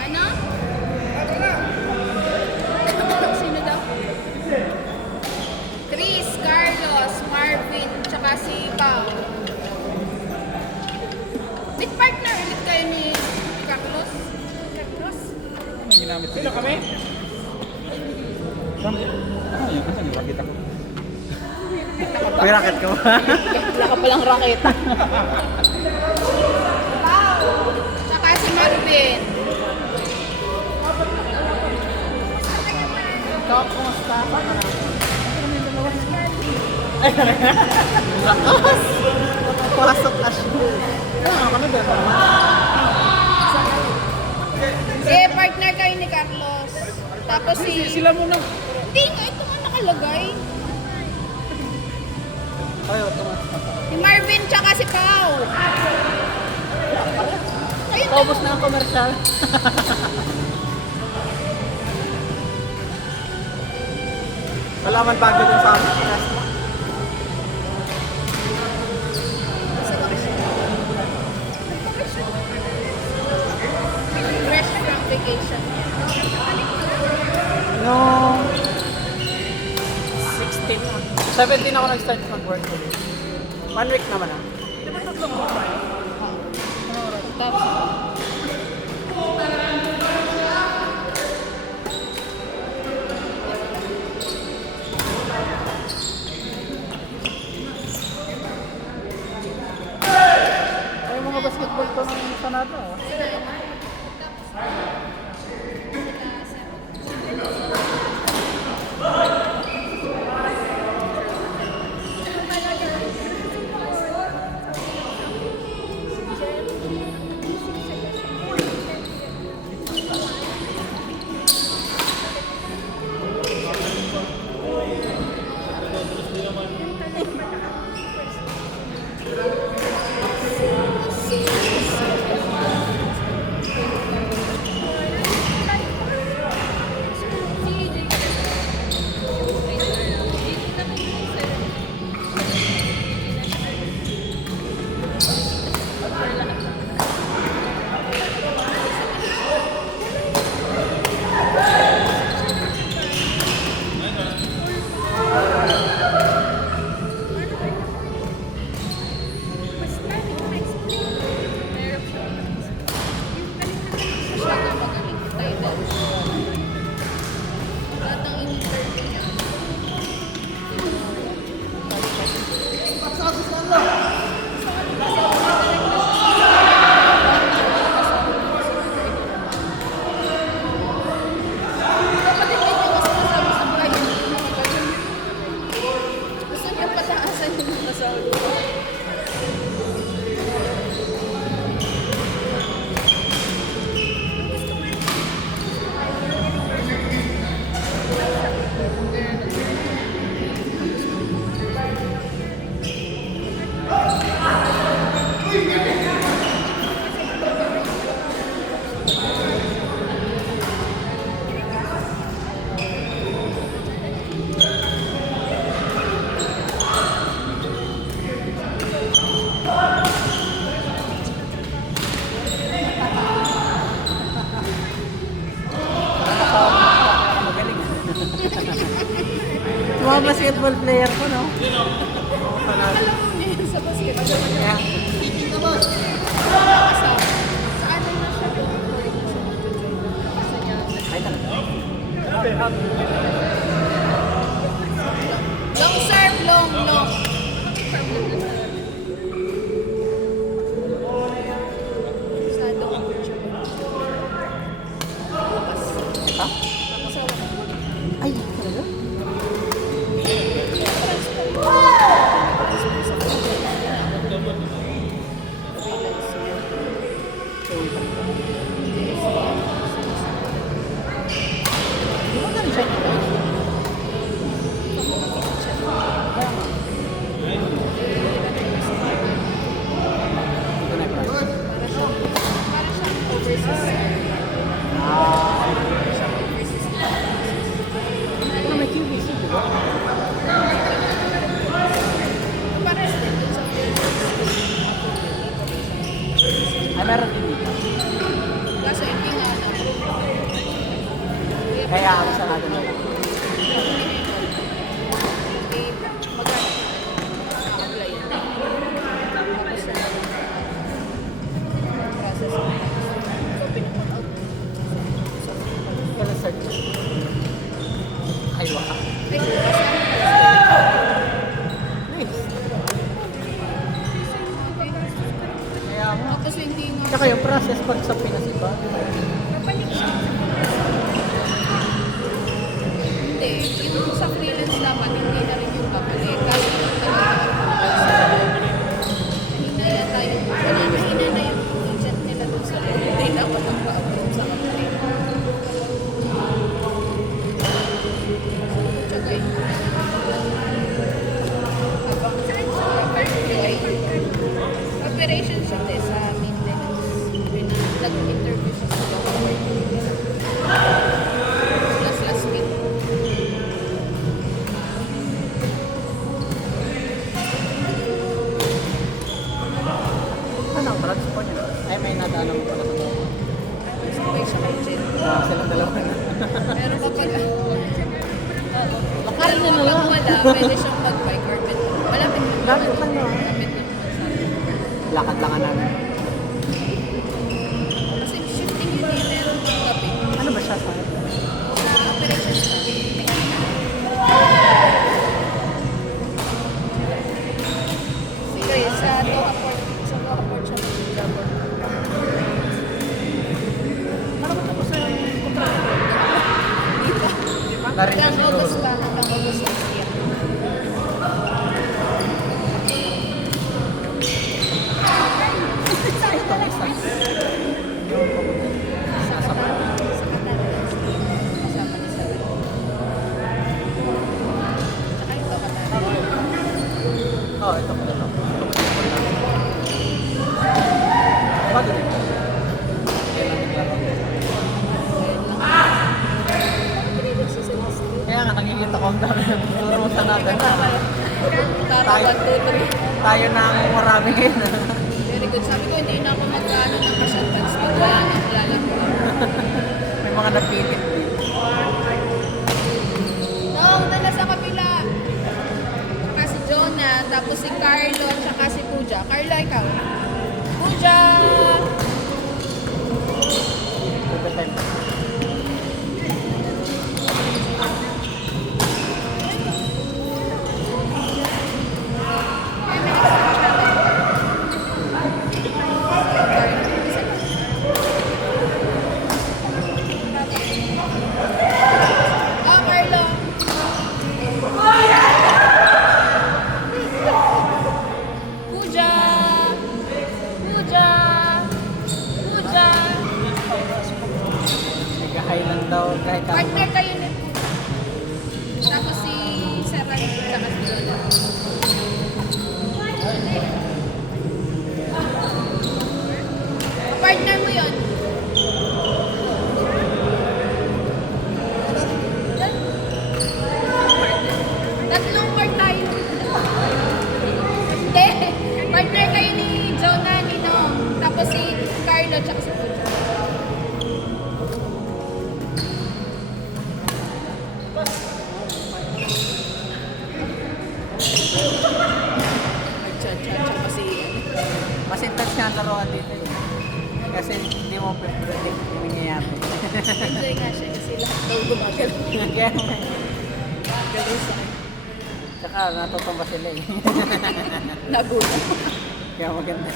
Ano? Sino daw? Chris, Carlos, Marvin, tsaka si Pao. With partner ulit kayo ni Carlos. Carlos? Ano ginamit ko? Sino kami? Saan? Ah, yun. Saan yung rakita ko? May racket ka ba? Wala ka palang raketa. Tsaka si Marvin. Ikaw, kumusta? Pasok na siya. Ano kami ba naman? Eh, partner kayo ni Carlos. Tapos si... Sila muna. Hindi nga, ito nga nakalagay. Kayo, Si Marvin tsaka si Pao. Ayun na. Paubos na ang commercial. Wala man bago dun sa amin. Fresh from vacation. No. 16. 17 ako nag-start mag-work. 1 week naman ah. Di ba tatlong buwan tayo? Tapos, Ay, yung mga basketball ko ng Sanada oh. masyadong magaling title. Lahat ng in-interview niya. Gusto niya pataasan yung mga sahod. Mga basketball player ko, no? Alam mo niya yun sa basketball. Yeah. Sa ano na siya before na siya mag-join. Kasi niya, Ay, talaga. long serve, long. Masyado ang siya. Bukas. Ha? Nakasawa na. Ay, talaga? Di ba ganun siya nila? Eh, magkano? Apply yan. Tapos na process. So, pinapun out. Kaya search. Ay, waka. Ay, kasi Nice. Kaya nga. tapos hindi nga. Tsaka yung process pag sa Pinas iba. Hindi. Yung sa freelance dapat, hindi na rin yung babalik. Kasi yung mahina yata yung, mahina na yung agent nila dun sa loob. Hindi dapat ang pa-upload sa company. Tsaka yun. Habang operations siya sa maintenance. Nag-interview siya sa government. Last week. Ano, drugs po niya? Ay, may nadaanan mo pala sa trabaho. Sabay siya kay Jen. Silang dalawa na. Pero kapag Lakad na na lang. wala, pwede siyang mag-bike or bit. Malapit lang. Lapit lang naman. Malapit lang naman sa akin. Lakad lang namin. Kasi shifting yun eh, meron pang gabi. Ano ba siya sa? Sa operations na. Sige, sa Doha Port. Sa Doha Port siya mag-job. Ano ba tapos sa kontrata? Di ba? Narin na Hanggang siguro. August pa, hanggang August next year. Ito, next time. Sa Qatar. Sa Qatar. Kasama ni Sarah. Tsaka ito, Qatar. Oh, ito po ito. Bakit ito? Kaya nga, nakikita ko ang dami ng turutan natin na. Tara, 1, 2, 3. Tayo na ang marami ngayon. Very good. Sabi ko, hindi na ako mag-ano ng cash advance pag wala nang lalaki. May mga napilit din. Noong dala sa kapila. Saka si Jonah, tapos si Carlo, tsaka si Puja. Carlo, ikaw. Puja! Good time. Oh, Carlo. Puja! Puja! Puja! Nag-high lang daw kahit ako. Partner kayo ni tapos si Sarah tsaka si Jonah. Partner mo yun. Tatlong part tayo. Hindi. Partner kayo ni Jonah, ni Nong. Tapos si Carlo tsaka si Puja. Nag-chat-chat pa si Mas intense nga ang laruan dito eh. Kasi hindi mo predict yung nangyayari. enjoy nga siya kasi lahat daw gumagalaw. Kaya Galaw sa akin. tsaka natutumba sila eh. Nagulat. Kaya maganda.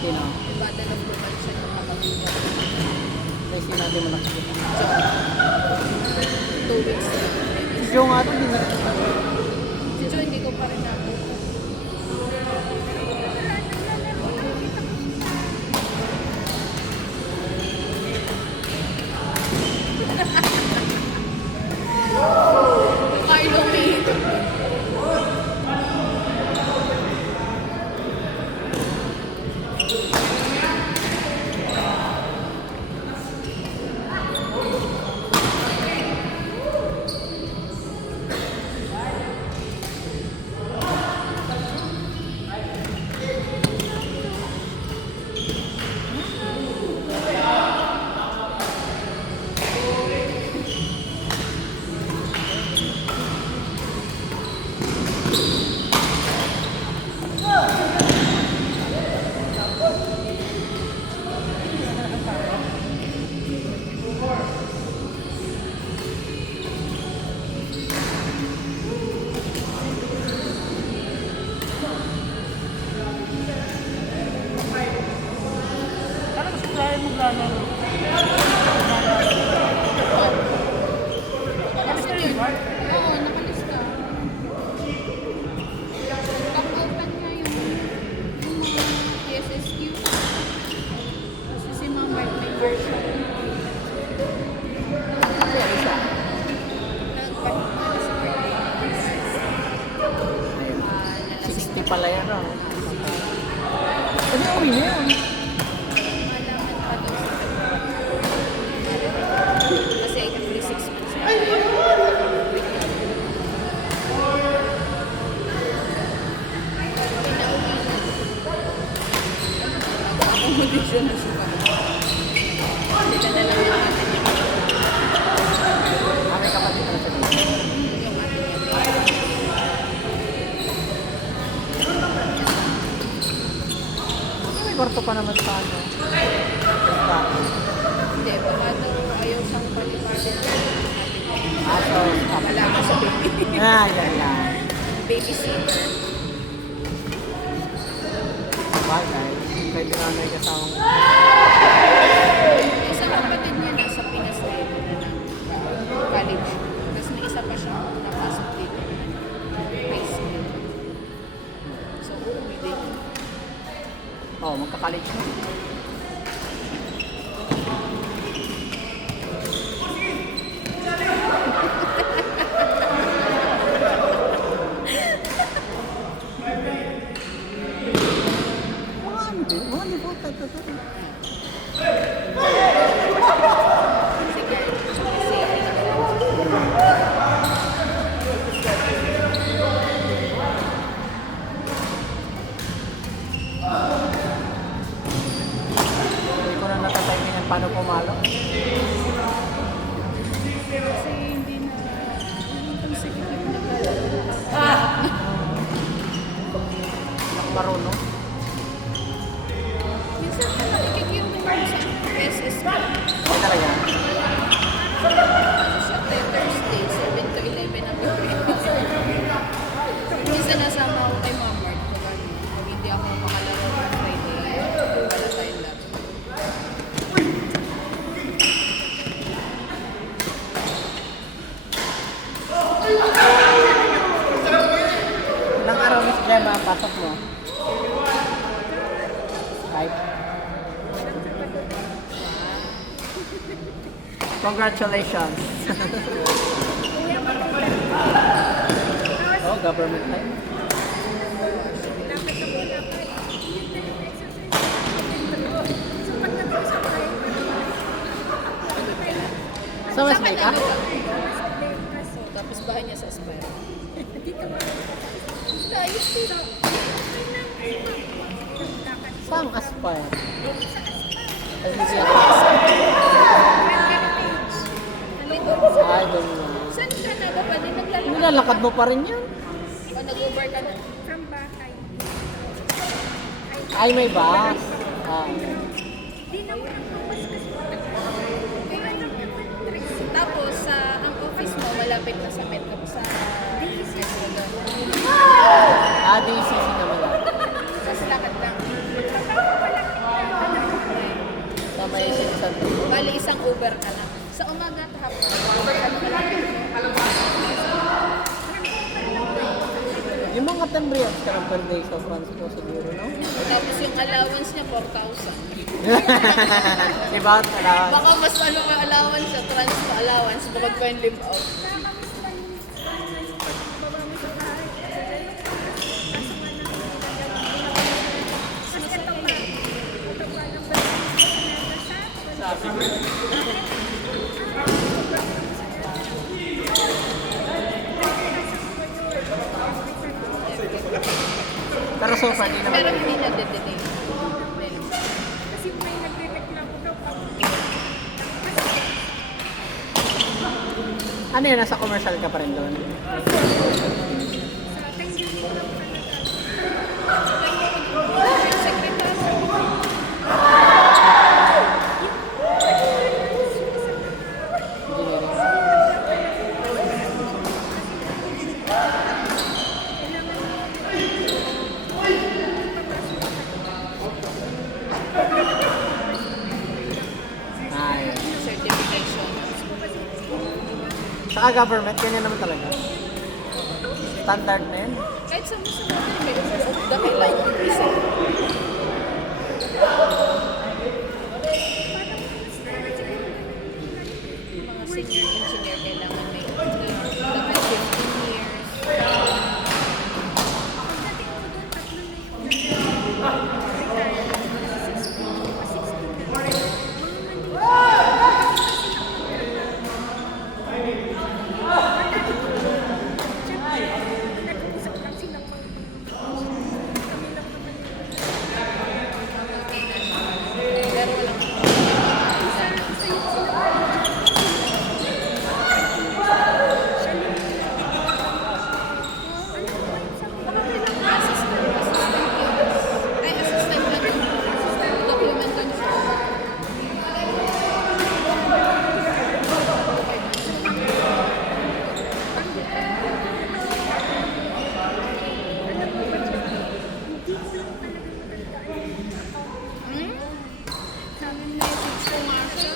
Sino? Kasi sinabi mo nakikita. 2 weeks. Si Joe nga ito, hindi na. Si Joe, hindi ko pa rin ako. Try mo gano'n. Nakalista yun. Oo, nakalista. Pang-open nga yung mga PSSQ. Kasi si Mama may version. Ano siya? Nagpahimalas birthday. 60 pala yan, oh. Ano uwi na yun? Malaman pa daw sa kasi every 6 months. Accommodation na siya. Sila na lang yung atin niya. May kapatid na siya dito. Yung atin niya. May kwarto pa naman sa ano. Basta. Hindi, baka daw ayaw siyang palipatin. So, Wala ka sa baby. yan lang. Babysitter. Bagay. Pwede na may kasamang. Yung isang kapatid niya nasa Pinas na yun na college. Tapos may isa pa siya napasok dito. High school. So, uuwi din. Oh, magka-college na. Mga devoted to to. Sige, saving. Hindi ko na natatiming yan paano pumalo. Kasi hindi na consecutive na Marunong. minsan ka nakikikiw mo sa SSK. Ay talaga. Ano siya, Thursday, 7 to 11 ang gabi. Minsan nasama ako kay Mama Mart pag hindi ako makalaro ng Friday. Wala tayong lab. Ilang araw na si Gemma ang pasok mo? Right? Congratulations! Oh, government time. Sa West Bay ka? Tapos bahay niya sa Aspire. Ayos dito. Saan Aspire? Ay, doon na. Saan ka na ba? Pwede naglalakad? Nilalakad mo pa rin yan. O nag-Uber ka na? From bahay. Ay, may bus. Ah. Di na mo nang bukas kasi. Tapos, ang office mo, malapit na sa Metro. Sa DCC. DCC na wala. Sa lakad lang. Sa may Simpson. Bali, isang Uber ka na. Sa umaga at hapon, Uber ka na malapit. Yung mga tembrians ka ng per day sa Francisco siguro, no? Tapos yung allowance niya, 4,000. Diba? Kailangan. Baka mas ano ka allowance sa transfer allowance, bukod pa yung live out. Pero so far, di naman. Pero hindi na dedelay. Kasi may nagre-reklamo daw pa. Ano yun? Nasa commercial ka pa rin doon? Sa Thanksgiving daw talaga. Secretary. Engineering. Saka government, ganyan naman talaga. Standard na yun. Kahit sa mga may office of the kailangan isa. Mga senior engineer kailangan may dapat 15 years. Nag-uusap lang sila pag kami lang naman Pero walang assistant na rin. Document dun sa sabi na message ko nga siya.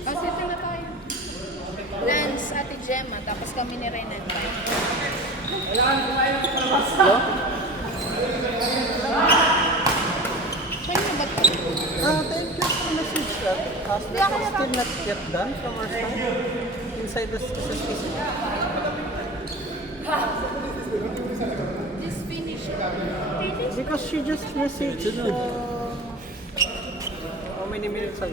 Kasi ito na tayo. Lance, Ate Gemma, tapos kami ni Renan. Saan na ba ito? Thank you for the message. Cosplay is still not yet done from our side. Inside the SSPC. Just finish it. Because she just messaged how many minutes ago?